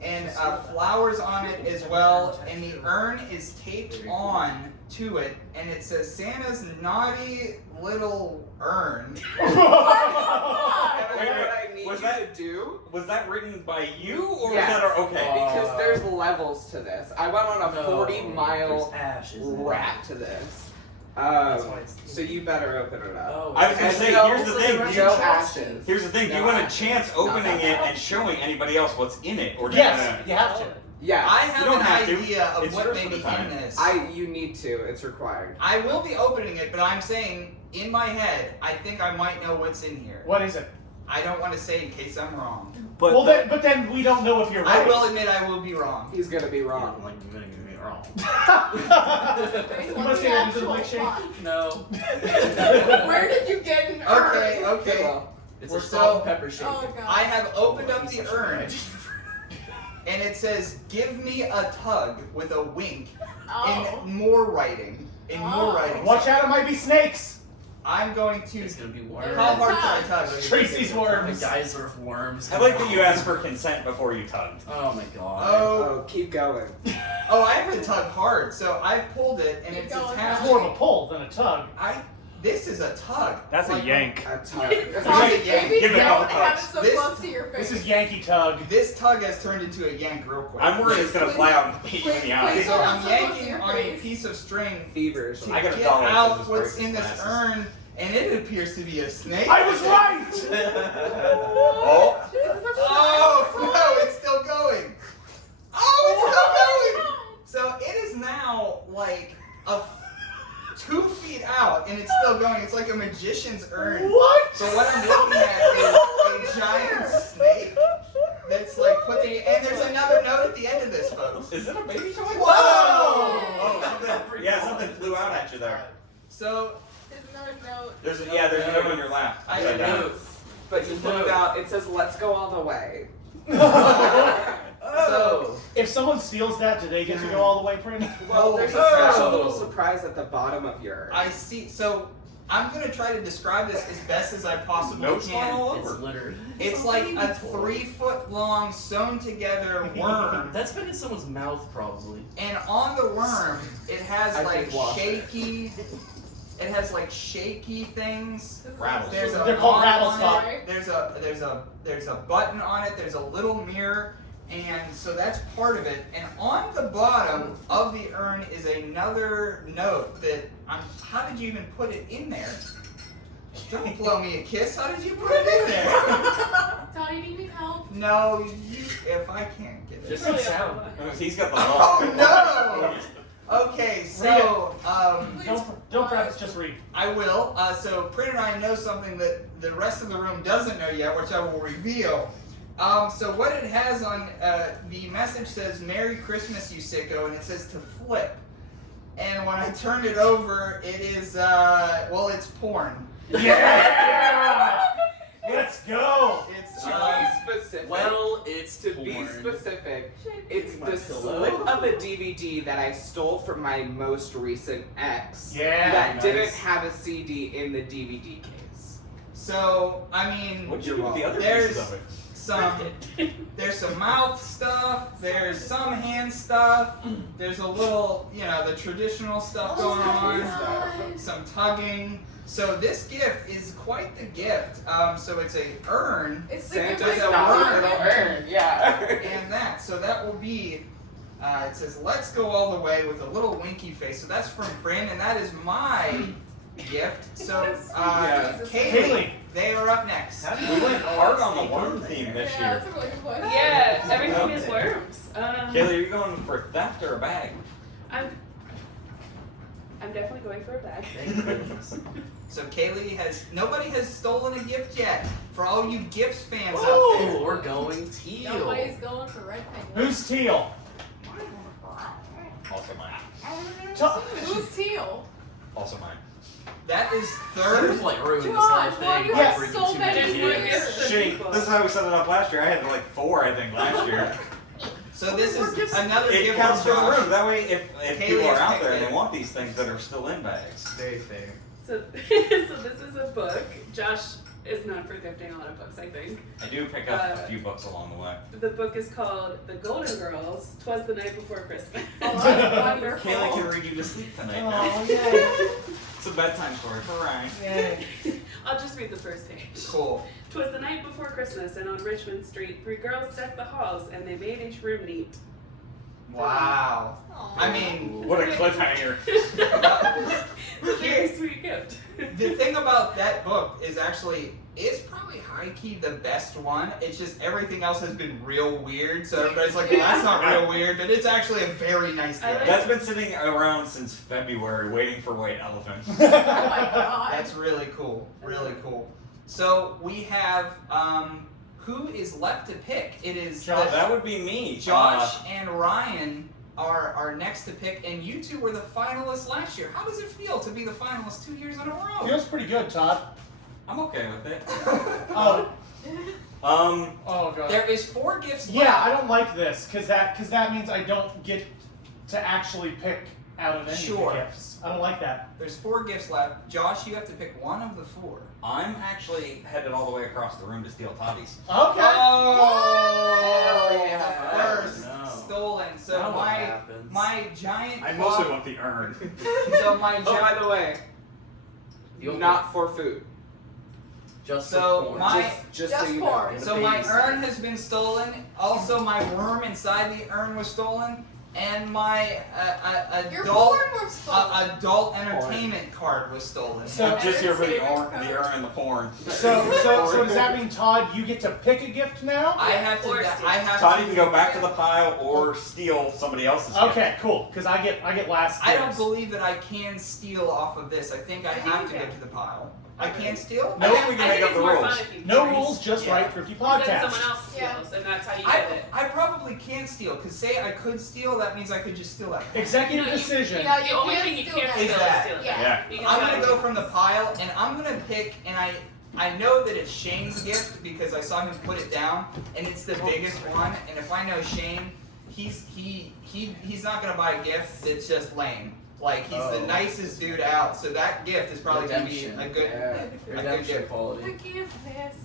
And flowers on it as well. And the urn is taped on to it, and it says Santa's naughty little urn. And Wait, what wait, I need was you that- to do, Was that written by you, or Yes. was that our okay? because there's levels to this. I went on a 40-mile There's ashes. rat to this. That's why it's- So you better open it up. Oh, I was gonna And say, no- here's the thing. Do you, No ashes. here's the thing. Do you No want a ashes. chance No, opening no, it no. and showing anybody else what's in it, or do you Yes, wanna- you have to. Yes. I have don't an have to. idea of It's what yours may for be the time. in this. You need to. It's required. I will be opening it, but I'm saying in my head, I think I might know what's in here. What is it? I don't want to say in case I'm wrong. But Well, then, but then we don't know if you're I right. will admit I will be wrong. He's gonna be Yeah, wrong. like you're gonna get me wrong. Based You on wanna the say that into the actual mic, Shane? plot. No. Where did you get an urn? Okay, okay. Well, It's We're a salt and so- pepper shaker. Oh god. I have opened up the urn, and it says, "Give me a tug" with a wink Oh. in more writing. In more Oh. writing. Watch out, it might be snakes. I'm going to. It's gonna be worms. How hard can I tug? Tracy's A worms. geyser of worms. I like that you asked for consent before you tugged. Oh my god. Oh, keep going. oh! I have to tug hard, so I've pulled it, and Keep it's going, attached. It's more of a pull than a tug. This is a tug. That's a Like, yank. A tug. Tommy, Yeah, maybe give it a don't couple have it tugs. so This- close to your face. This is Yankee tug. This tug has turned into a yank real quick. I'm worried it's gonna fly out and hit you in the Please eye. So I'm so close to yanking your on a face. piece of string Feverish. to I got a get dollar that out says what's breaks in his this glasses. urn, and it appears to be a snake. I was right! Oh, Oh no, it's still going. Oh, it's still going. So it is now like 2 feet out, and it's still going. It's like a magician's urn. What? So what I'm looking at Is it a baby toy? Whoa! Oh, something. Yeah, something flew out at you there. So There's another note. There's a note on your lap. I Upside down. know. But you put it out, it says, let's go all the way. So If someone steals that, do they get to go all the way, Prinny? Well, there's a special little surprise at the bottom of your. I see. So I'm gonna try to describe this as best as I possibly Notes falling can. all It's over. littered. It's like a 3-foot long sewn together worm, That's been in someone's mouth, probably. and on the worm it has I like think water. shaky. It has like shaky things. Rattles. There's a They're called knob rattle on stop. it. There's a button on it. There's a little mirror, and so that's part of it. And on the bottom of the urn is another note that how did you even put it in there? Don't blow me a kiss. How did you put it in there? Donnie, do you need help? No, if I can't get it. Just Really sound. He's got the Oh no! Okay, so Don't preface, just read. I will. So Prin and I know something that the rest of the room doesn't know yet, which I will reveal. So what it has on the message says "Merry Christmas, you sicko," and it says to flip. And when I turned it over, it is it's porn. Yeah! Let's go! It's To be specific. Well, it's To be porn. specific, it's My the pillow. slip of a DVD that I stole from my most recent ex Yeah, that nice. didn't have a CD in the DVD case. so I mean, What'd you do with the other there's pieces of it? there's some mouth stuff, there's some hand stuff, there's a little, the traditional stuff going on, some tugging. So this gift is quite the gift. So it's a urn It's the Santa's gift a of little urn, yeah. and that. So that will be, it says, let's go all the way with a little winky face. So that's from Bryn, and that is my gift. So, Kaylee, they are up next. We went hard on the worm theme this Yeah, year. that's a really good one. Yeah, everything is worms. Kaylee, are you going for theft or a bag? I'm definitely going for a bag. Thank goodness. So nobody has stolen a gift yet. For all you gifts fans out Oh, there. we're going teal. Nobody's going for red penguin. Who's teal? Also mine. Who's teal? Also mine. That is You've third. like ruined this whole Josh, why thing. you by have bringing so too many gifts. gifts? Shane, this is how we set it up last year. I had like 4, I think, last year. So this is another It gift counts for from the Josh. room. That way, if Kaylee people are has out picked there and it. they want these things that are still in bags. Very fair. So this is a book. Josh is known for gifting a lot of books, I think. I do pick up a few books along the way. The book is called The Golden Girls, 'Twas the Night Before Christmas. Oh, that's wonderful. Kaylee can read you to sleep tonight now. Oh, yeah. It's a bedtime story for Ryan. I'll just read the first page. Cool. 'Twas the night before Christmas, and on Richmond Street, 3 girls decked the halls, and they made each room neat. Wow. Aw. I mean, What a cliffhanger. It's a very sweet gift. the thing about that book is actually, it's probably high-key the best one. It's just everything else has been real weird, so everybody's like, well, that's not real weird, but it's actually a very nice I gift. like- That's been sitting around since February, waiting for White Elephant. Oh my god. That's really cool. Really cool. So we have, who is left to pick? It is Josh. That would be me. Josh and Ryan are next to pick, and you two were the finalists last year. How does it feel to be the finalists 2 years in a row? Feels pretty good, Todd. I'm okay with it. Oh, Um, god. There is 4 gifts Yeah, left. I don't like this because that means I don't get to actually pick out of any Sure. of the gifts. I don't like that. There's 4 gifts left. Josh, you have to pick one of the 4. I'm actually headed all the way across the room to steal Toddy's. Okay. Oh, yeah. first No. stolen. So Now what my happens? my giant. I mostly clock- want the urn. So my Oh, by giant. the way, You'll not for food. just So for porn. my- Just Just so you porn. know. So my urn has been stolen. Also, my worm inside the urn was stolen, and my Your adult porn was stolen. adult entertainment card was stolen. So- I'm just here for the Entertainment urn and the porn. So does that mean, Todd, you get to pick a gift now? I have to. Or I have Toddy to. can go back to the pile or steal somebody else's gift. Okay, cool. Because I get last. I don't dibs. believe that I can steal off of this. I think I have to go to the pile. I can't steal. I think we can I make think up it's the more rules. fun if you No choose. rules, just Yeah. right. Thrifty Because then podcast. someone else steals, and that's how you I get it. probably really can't steal. Because say I could steal, that means I could just steal that. Executive No, you- decision. Yeah, The only can't thing you steal can't that. steal Is is that- steal it. Yeah. You can I'm steal gonna it. go from the pile, and I'm gonna pick, and I know that it's Shane's gift because I saw him put it down, and it's the biggest one. And if I know Shane, he's not gonna buy a gift that's just lame. Like he's the nicest dude out, so that gift is probably gonna be a good Redemption gift. quality. Forgiveness.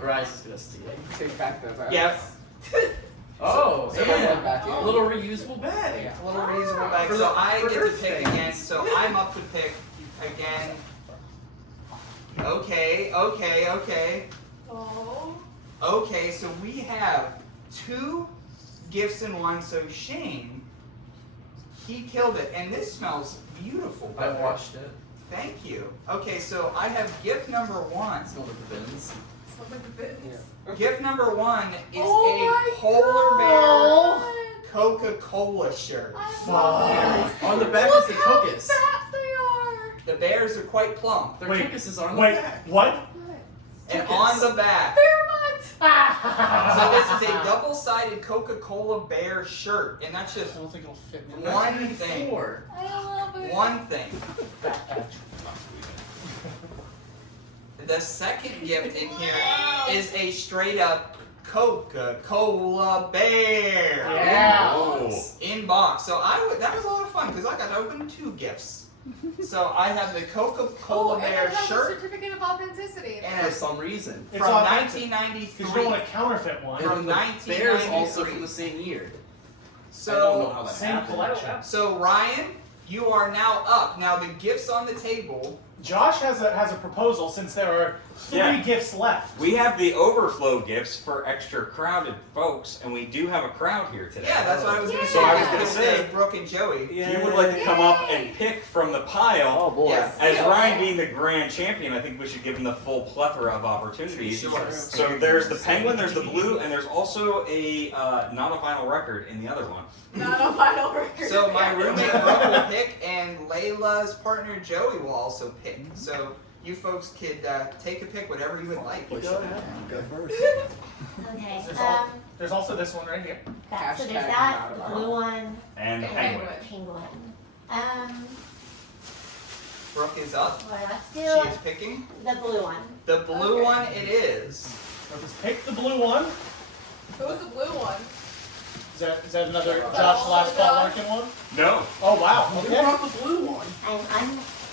Rise is gonna steal. Take back those items. Yep. Oh, So yeah. back in. A little reusable bag. Yeah. A little reasonable bag. For So the- I for get to Earth pick things. again. So I'm up to pick again. Okay. Oh. Okay, so we have 2 gifts in one. So Shane, he killed it, and this smells beautiful. I washed it. Thank you. Okay, so I have gift number 1. Smell like the bins. Smell like the bits. Gift number 1 is Oh my a polar God. bear Coca-Cola shirt. I Fuck. love it. On the back Look is the how cookies. fat they are. The bears are quite plump, Their Wait, cookies are on the Wait, back. what? and Cookies. on the back. Bear butts. So this is a double-sided Coca-Cola bear shirt, and that's just I don't think it'll fit. one thing. 4. I love it. One thing. The second gift in here is a straight-up Coca-Cola bear. Yeah. Oh. In box. So that was a lot of fun because I got to open 2 gifts. So I have the Coca-Cola and bear it has a shirt certificate of authenticity. and For a some reason. It's from authentic. 1993. Because you don't want to counterfeit one. From And the bears also 1993. from the same year. I don't know So, how that Same happened. collection. so Ryan, you are now up. Now the gifts on the table. Josh has a proposal since there are 3 Yeah. gifts left. We have the overflow gifts for extra crowded folks, and we do have a crowd here today. Yeah, that's what I was going to So say. I was gonna say- Brooke and Joey. If you would like to come up and pick from the pile, Oh boy. Yes. as Ryan being the grand champion, I think we should give him the full plethora of opportunities. Sure. So there's the penguin, there's the blue, and there's also a not a vinyl record in the other one. Not a vinyl record. So my roommate Brooke will pick, and Layla's partner Joey will also pick. So you folks could take a pick, whatever you would like. Go ahead. Go first. Okay. There's also this one right here. So there's Hashtag that not a blue one, And the penguin. penguin. Brooke is up. Well, let's She do is picking. the blue one. The blue Okay. one it is. So just pick the blue one. Who's the blue one? Is that another Josh last call Larkin one? No. Oh wow. Who Okay. brought the blue one? I'm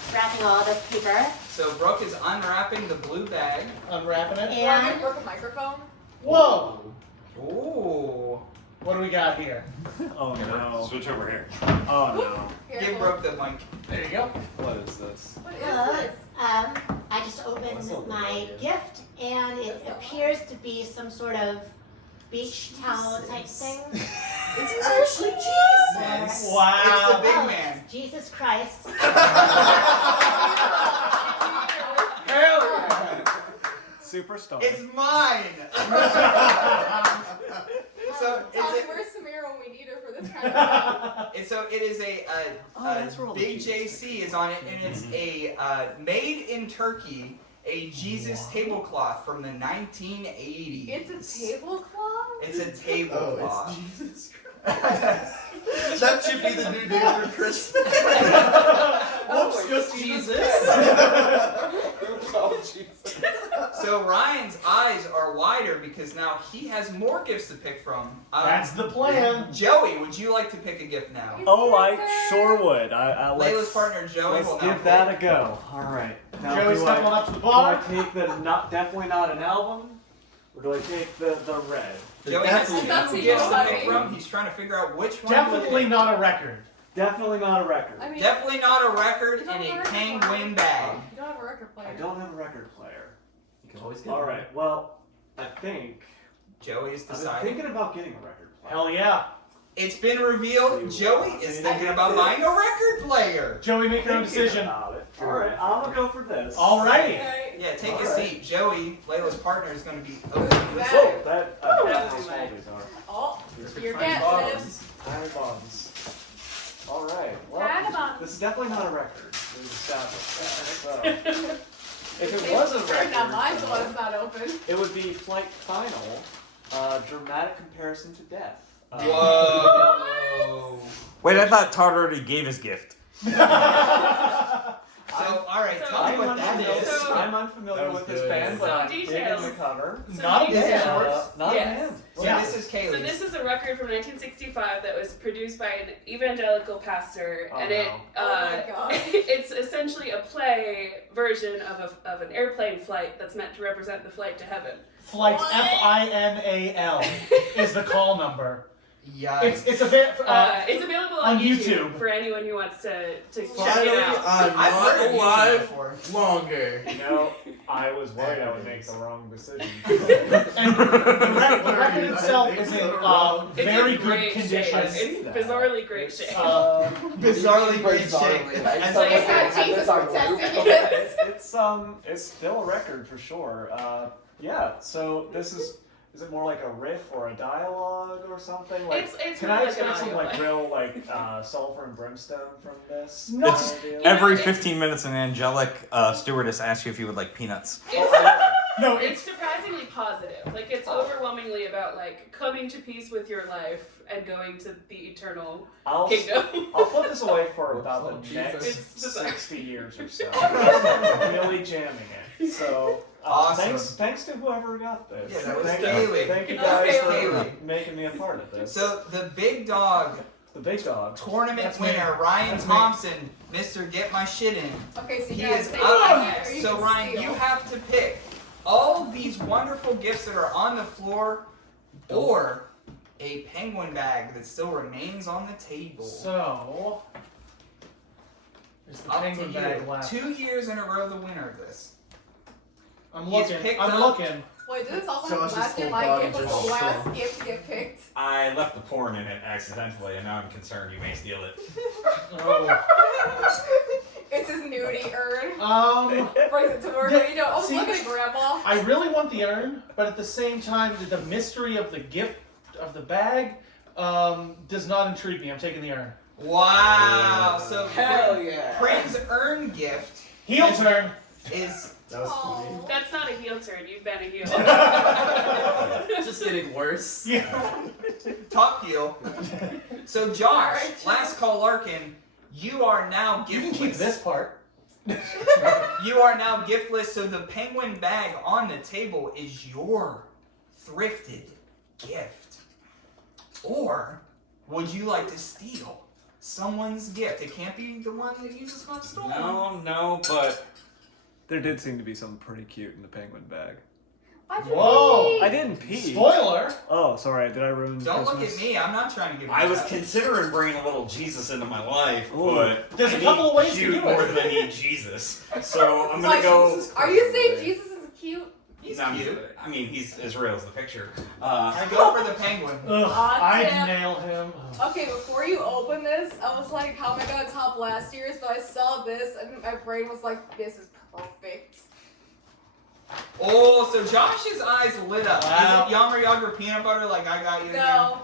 unwrapping all the paper. So Brooke is unwrapping the blue bag. Unwrapping it. Or I And broke a microphone? Whoa. Ooh. What do we got here? Oh no. Switch over here. Oh no. Give Careful. Brooke the mic. There you go. What is this? What is this? I just opened my gift, and it appears to be some sort of beach towel type thing. It's actually Jesus. Wow. It's the big Oh, man. it's Jesus Christ. Hell yeah. Superstar. It's mine. So Tommy, it's where's Samira when we need her for this kind of thing? it is a that's where all the big Jesus JC is on it, and it's a made in Turkey, a Jesus tablecloth from the 1980s. It's a tablecloth? It's a tablecloth. Oh, it's Jesus Christ. That should be the new name for Christmas. Whoops, just Jesus. Oh, Jesus. So Ryan's eyes are wider because now he has more gifts to pick from. That's the plan. Joey, would you like to pick a gift now? Oh, I sure would. Layla's Let's, partner Joey let's will now give that pick. a go. All right. Now, Joey's do stepping I, up to the do I bar. take the definitely not an album, or do I take the red? Joey has It's up to two you, gifts to pick buddy. from. He's trying to figure out which one. Definitely not a record. Definitely not a record. I mean, Definitely not a record You in don't have a a record penguin player. bag. You don't have a record player. I don't have a record player. You can always get All right. Well, I think Joey is I've been deciding. thinking about getting a record player. Hell yeah. It's been revealed Joey is thinking about buying a record player. Joey, make your own Thinking decision. about it. All right. I'm gonna go for this. Alrighty. Okay. Yeah, take a Alright. seat. Joey, Layla's partner, is going to be opening this. Whoa. bag. That I forgot how small these are. Oh, These are your tiny guess bottles. is. Tire bombs. All right. Well, Vagabonds. this is definitely not a record. We've established that. So, if it was a Sorry, not mine, record, so it's not open. it would be Flight Final Dramatic comparison to death. Whoa. Wait, I thought Todd already gave his gift. So, all right, tell me I'm what that unfamiliar- is. So- I'm unfamiliar That was with this good. band, but Some I'm digging the details. cover. Not details. bad. Not Yes. a band. So Yeah. this is So Kaylee's. this is a record from 1965 that was produced by an evangelical pastor, Oh, and no. it Oh my God. it's essentially a play version of an airplane flight that's meant to represent the flight to heaven. Flight What? FINAL is the call number. Yikes. It's a bit. It's available on on YouTube. for anyone who wants to check Finally, it out. I'm I've not heard of YouTube alive before. longer. You know, I was worried I would make the wrong decision. And the record itself is in It's very in good great condition. shape. It's bizarrely great shape. Bizarrely great shape. It's like it's got Jesus protecting it. It's still a record for sure. Yeah. So this is it more like a riff or a dialogue or something? Like, It's can more I like an expect some like audio real like sulfur and brimstone from this? No. It's Idea? every it's- 15 minutes, an angelic stewardess asks you if you would like peanuts. No, It's surprisingly positive. Like it's overwhelmingly about like coming to peace with your life and going to the eternal I'll kingdom. I'll put this away for about the Jesus. next It's bizarre. 60 years or so. Really jamming it. So Awesome. thanks to whoever got this. Yeah, that was thank Kaylee. Thank you That was guys for Kaylee. making me a part of this. So the big dog the big dog. tournament That's me. winner, Ryan That's me. Thompson, Mr. Get My Shit In. Okay, so He you is guys up. take it, or So can Ryan, steal. you have to pick all these wonderful gifts that are on the floor, or a penguin bag that still remains on the table. So. There's the Up to penguin you. bag left. 2 years in a row, the winner of this. I'm He's looking. picked I'm up- looking. Wait, did this also Josh's last year? whole My body gift was just the last shrunk. gift to get picked. I left the porn in it accidentally, and now I'm concerned you may steal it. Oh. It's his nudie urn. Brings it to work. Yeah, You know, oh, see- look at Grandma. I really want the urn, but at the same time, the mystery of the gift of the bag does not intrigue me. I'm taking the urn. Wow. So Hell yeah. Prin's urn gift Heel turn. is That was funny. Oh. That's not a heel turn. You've been a heel. Just getting worse. Yeah. top heel. So Josh, Alright. last call Larkin, you are now You can giftless. keep this part. You are now giftless, so the penguin bag on the table is your thrifted gift. Or would you like to steal someone's gift? It can't be the one that you just got stolen. No, but There did seem to be something pretty cute in the penguin bag. Why'd you Whoa. pee? I didn't pee. Spoiler. Oh, sorry. Did I ruin Don't look Christmas? at me. I'm not trying to give you I was that. considering bringing a little Jesus into my life, Ooh. but There's I a couple need of ways to cute do it. more than I need Jesus. So I'm gonna Like, go. Are you saying Jesus is cute? He's No, cute. I mean, he's Israel's the picture. I go for the penguin. Ugh, Hot I'd tip. nail him. Okay, before you open this, I was like, how am I gonna top last year's? But I saw this and my brain was like, this is perfect. Oh, so Josh's eyes lit up. Wow. Is it Yammer Yager peanut butter like I got you again? No.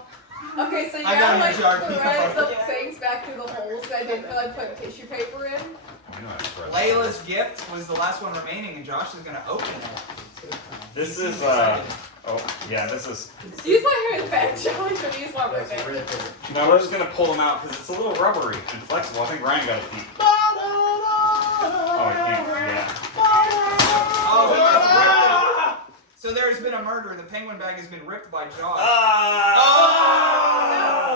Okay, so you I gotta got like a jar of peanut thread the butter. things back through the holes that I didn't feel like putting tissue paper in. I know how to thread. Layla's gift was the last one remaining, and Josh is gonna open it. This is oh yeah, this is. Use my hair in the back, Josh, but use one right That's there. right there. No, we're just gonna pull them out because it's a little rubbery and flexible. I think Ryan got a peek. Oh, I can't. Yeah. Oh, he just ripped it. So there has been a murder. The penguin bag has been ripped by Josh. No, Oh!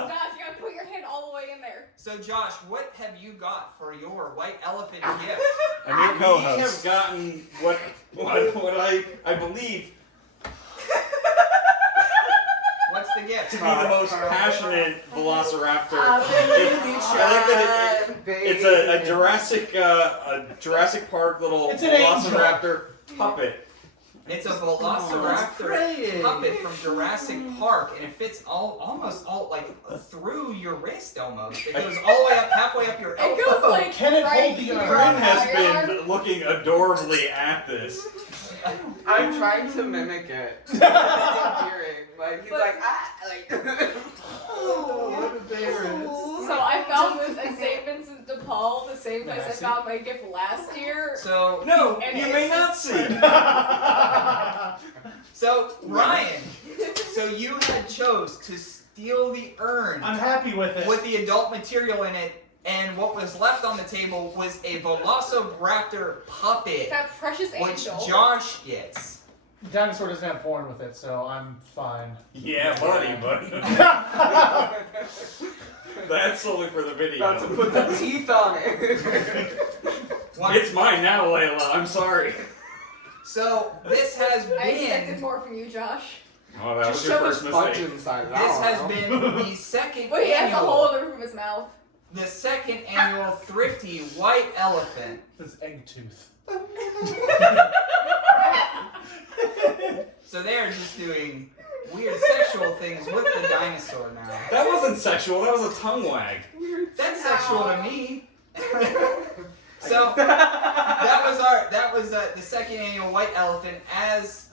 Josh, you gotta put your hand all the way in there. So Josh, what have you got for your white elephant gift? A new We co-host. have gotten what I believe What's the gift? to be the most passionate Velociraptor. I like that it's a Jurassic Park little It's an angel. Velociraptor puppet. It's a Oh, Velociraptor praying. puppet from Jurassic Park, and it fits almost like through your wrist almost. It goes all the way up, halfway up your It elbow. goes like Can it right hold the here urn? on Bryn has my arm. been looking adorably at this. I'm trying to mimic it. It's endearing. Like he's But- like like. Oh, what embarrassed. So I found this at St. Vincent de Paul, the same place I Nasty. found my gift last year. So, No, And you it's may not just- see. so Ryan, so you had chose to steal the urn I'm happy with it. with the adult material in it, and what was left on the table was a Velociraptor puppet, That precious which angel. Josh gets. Dinosaur doesn't have porn with it, so I'm fine. Yeah, buddy. That's solely for the video. About to put the teeth on it. It's mine now, Layla. I'm sorry. So this has I expected been more from you, Josh. Oh, that Just was your shove a first sponge mistake. inside it. I this don't has know. been the second Wait, he has a annual holder from his mouth. the second annual Thrifty White Elephant. This egg tooth. So they are just doing weird sexual things with the dinosaur now. That wasn't sexual. That was a tongue wag. That's sexual to me. So that was the second annual White Elephant as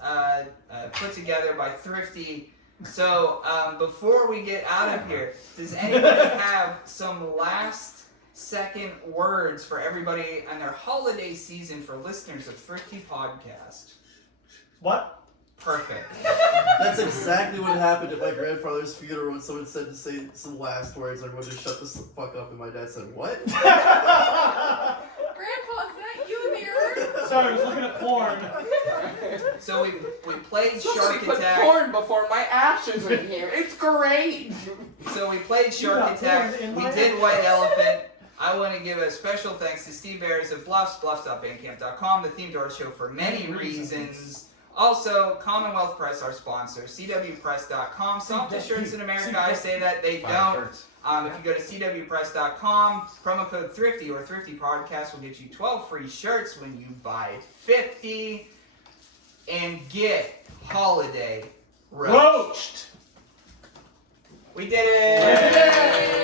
put together by Thrifty. So before we get out of here, does anybody have some last second words for everybody and their holiday season for listeners of Thrifty Podcast? What? Perfect. That's exactly what happened at my grandfather's funeral when someone said to say some last words. Everyone just shut the fuck up, and my dad said, "What?" Grandpa, is that you in the urn? Sorry, I was looking at porn. So we played Somebody Shark put Attack. porn before my ashes in here. It's great. So we played Shark got Attack. porn in We my did White Elephant. I want to give a special thanks to Steve Ayers of bluffs.bandcamp.com, the theme to our show for many reasons. Also, Commonwealth Press, our sponsor, CWPress.com. Softest shirts in America, I say that, they don't. If you go to CWPress.com, promo code Thrifty or Thrifty Podcast will get you 12 free shirts when you buy 50. And get holiday roached. We did it! Yay!